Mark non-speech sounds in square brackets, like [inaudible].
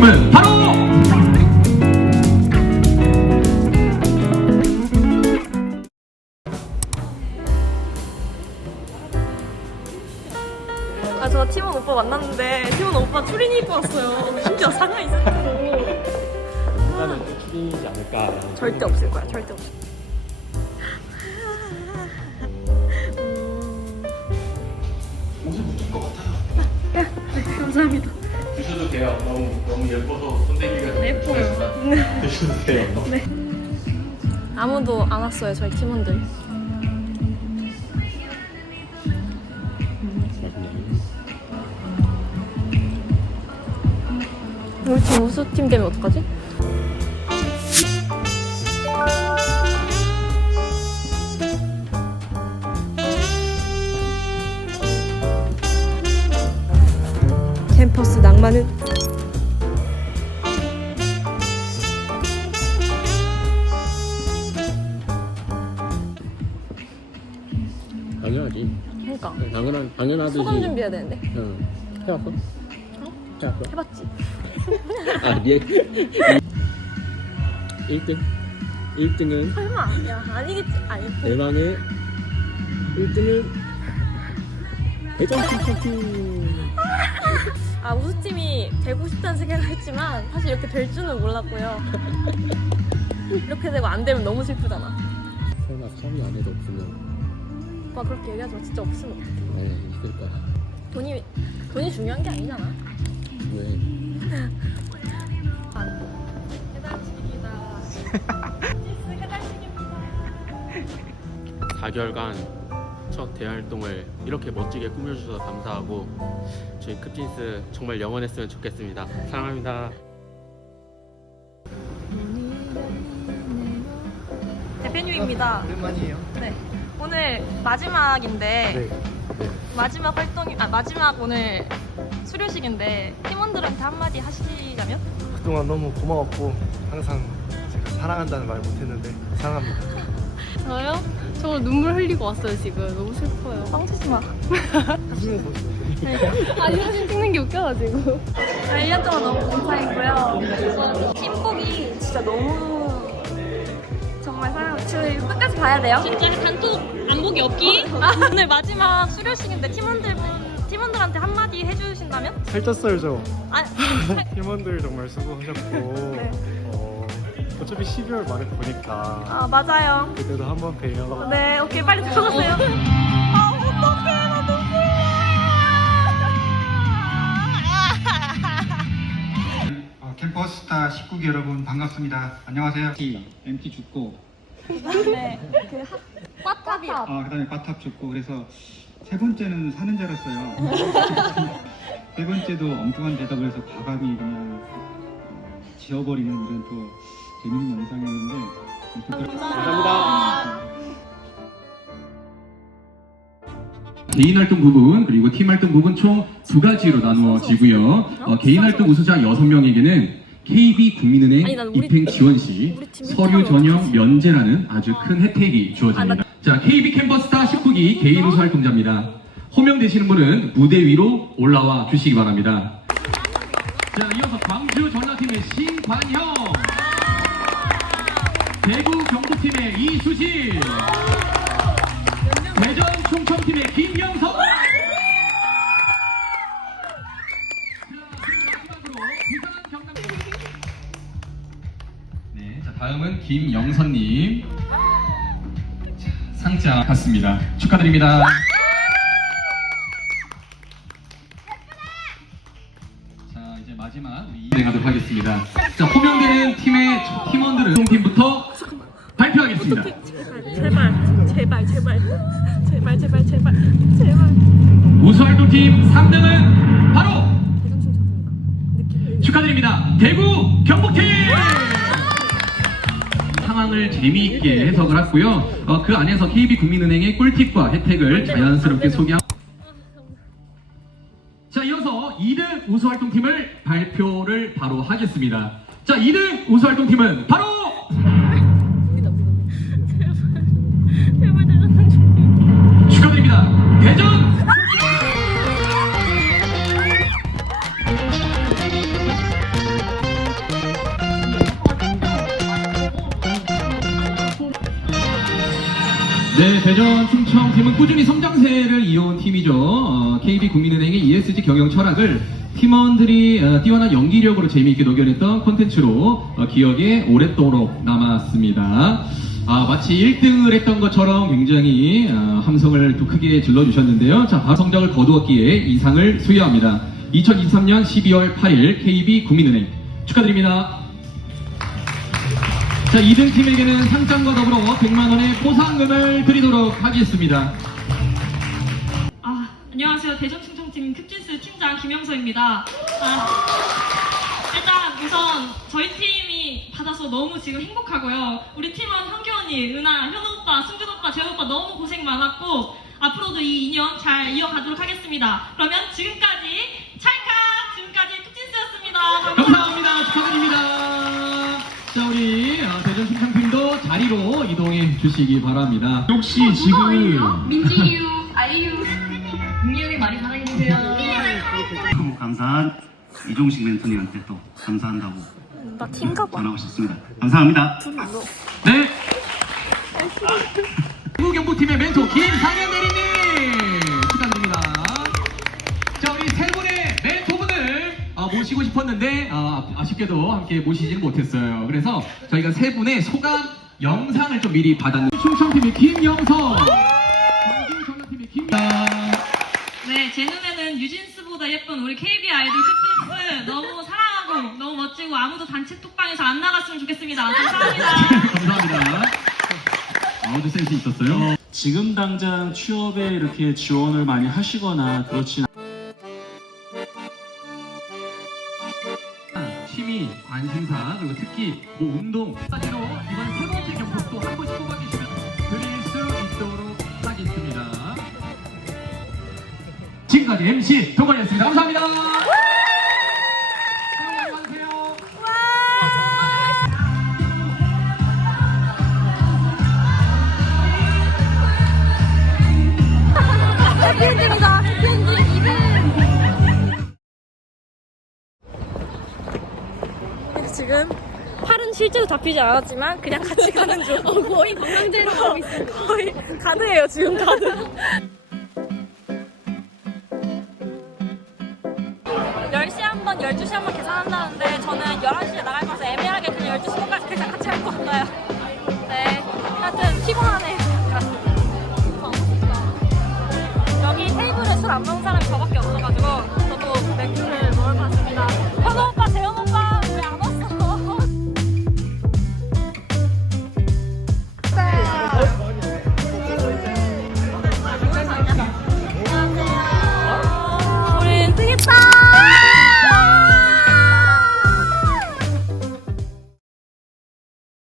우수활동팀은 바로 아 저 팀원 오빠 만났는데 팀원 오빠 추리닝 입고 왔어요. 심지어 상하이 세트로. 일단은 또 추리이지 않을까. 절대 없을 거야. 절대 없을. 감사 예뻐서 손대기가 예뻐요. 드셔도 돼요. 아무도 안 왔어요. 저희 팀원들. 우리 팀 우수팀 되면 어떡하지? 캠퍼스 낭만은 당연하지. 그러니까 당연한 당연하듯이. 소감 준비해야 되는데 응. 해왔어? 해왔어? 해봤지. [laughs] 아 예. 1등. 1등은 설마 야 아니겠지 아니 대망의 1등은 대전 킹커팀. [laughs] 아 우수팀이 되고 싶다는 생각을 했지만 사실 이렇게 될 줄은 몰랐고요. [laughs] 이렇게 되고 안 되면 너무 슬프잖아. 설마 3위 안에도 없으면 오빠 그렇게 얘기하지 마. 진짜 없으면 어떡해. 네 있을 거야. 돈이 돈이 중요한 게 아니잖아. 왜? 사개월간첫 대활동을 이렇게 멋지게 꾸며주셔서 감사하고 저희 크틴스 정말 영원했으면 좋겠습니다. 사랑합니다. 대표님입니다. 오랜만이에요. 네. 오늘 마지막인데 네. 마지막 활동이 아 마지막 오늘 수료식인데 팀원들한테 한마디 하시자면 그동안 너무 고마웠고 항상 제가 사랑한다는 말 못했는데 사랑합니다. [laughs] 저요? 저 눈물 흘리고 왔어요 지금 너무 슬퍼요 뻥치지 마. 사진을 보시면 [laughs] 아니 사진 찍는 게 웃겨가지고 1년 동안 너무 감사했고요. 팀복이 진짜 너무 정말 사랑해요. 저희 끝까지 가야 돼요. 진짜 단톡 안보기 없기? 아, 오늘 마지막 수료식인데 팀원들 팀원들한테 한마디 해주신다면? 살쪘어요 저. 아, [laughs] 팀원들 정말 수고하셨고 네. 어, 어차피 12월 말에 보니까 아 맞아요. 그때도 한번 봬요. 네, 오케이 빨리 들어가세요. 아 어떡해, 나 어, 캠퍼스타 19기 여러분 반갑습니다. 안녕하세요. MT 죽고, 눈물. 네, 그 하- 꽈탑이요. 아 그다음에 바탑 죽고 그래서 세 번째는 사는 줄 알았어요. [laughs] 세 번째도 엉뚱한 대답을 해서 과감히 그냥 어, 지워버리는 이런 또 재밌는 영상이었는데 아무튼 그렇- 감사합니다. 개인 활동 부분 그리고 팀 활동 부분 총 두 가지로 나누어지고요. 어, 개인 활동 우수자 6명에게는 KB 국민은행 아니, 난 우리- 입행 지원 시 우리 팀 서류 일타로 전형? 면제라는 아주 큰 혜택이 아, 주어집니다. 자, KB 캠퍼스타 19기 개인 우수 활동자입니다. 호명되시는 분은 무대 위로 올라와 주시기 바랍니다. 자, 이어서 광주 전라팀의 신관형, 대구 경북팀의 이수진, 대전 충청팀의 김영석. 다음은 김영선님. 자, 상장 갔습니다. 축하드립니다. 자 이제 마지막 진행하도록 하겠습니다. 자 호명되는 팀의 팀원들은 팀부터 발표하겠습니다. 제발, 제발, 제발, 제발, 제발, 제발, 제발. 우수활동팀 3등은 바로. 축하드립니다. 대구 경북팀! 상황을 재미있게 해석을 했고요. 어, 그 안에서 KB국민은행의 꿀팁과 혜택을 자연스럽게 소개하고 자, 이어서 2등 우수활동팀을 발표를 바로 하겠습니다. 자, 2등 우수활동팀은 바로 대전 충청팀은 꾸준히 성장세를 이어온 팀이죠. 어, KB 국민은행의 ESG 경영 철학을 팀원들이 어, 뛰어난 연기력으로 재미있게 녹여냈던 콘텐츠로 어, 기억에 오랫도록 남았습니다. 아, 마치 1등을 했던 것처럼 굉장히 어, 함성을 또 크게 질러주셨는데요. 자, 바로 성적을 거두었기에 이상을 수여합니다. 2023년 12월 8일 KB 국민은행 축하드립니다. 자, 2등 팀에게는 상장과 더불어 100만원의 포상금을 드리도록 하겠습니다. 아, 안녕하세요. 대전 충청팀 큐틴스 팀장 김영서입니다. 아, 일단 우선 저희 팀이 받아서 너무 지금 행복하고요. 우리 팀원 한규 언니, 은하, 현우 오빠, 승준 오빠, 재호 오빠 너무 고생 많았고 앞으로도 이 인연 잘 이어가도록 하겠습니다. 그러면 지금까지 찰칵! 지금까지 큐틴스였습니다. 감사합니다. 축하드립니다. 자, 우리 자리로 이동해 주시기 바랍니다. 혹시 지금 민지유, [laughs] 아이유. 민영이 많이 사랑해주세요. 너무 감사한 이종식 멘토님한테 또 감사한다고 나 팀가 봐. 전하고 싶습니다. 감사합니다. 네. 국경북팀의 멘토 김상현 대리님 축하드립니다. 자 우리 세 분의 멘토분을 어, 모시고 싶었는데 어, 아쉽게도 함께 모시지는 못했어요. 그래서 저희가 세 분의 소감 영상을 좀 미리 받았는데 충청팀의 김영서, 광주 전라팀의 김. 네, 제 눈에는 유진스보다 예쁜 우리 KB 아이돌 큐틴스 너무 사랑하고 너무 멋지고 아무도 단체 톡방에서 안 나갔으면 좋겠습니다. 감사합니다. [laughs] 감사합니다. 아우드 센스 있었어요. 지금 당장 취업에 이렇게 지원을 많이 하시거나 그렇진 취미, 관심사, 그리고 특히 뭐 운동, 사실로 이번 세 번째 경품도 한 번씩 뽑아주시면 드릴 수 있도록 하겠습니다. 지금까지 MC 동건이었습니다. 감사합니다. 지금 팔은 실제로 잡히지 않았지만 그냥 같이 가는 중. [laughs] 거의 관광지로 가고 있어요. 거의 가드예요 지금 가드.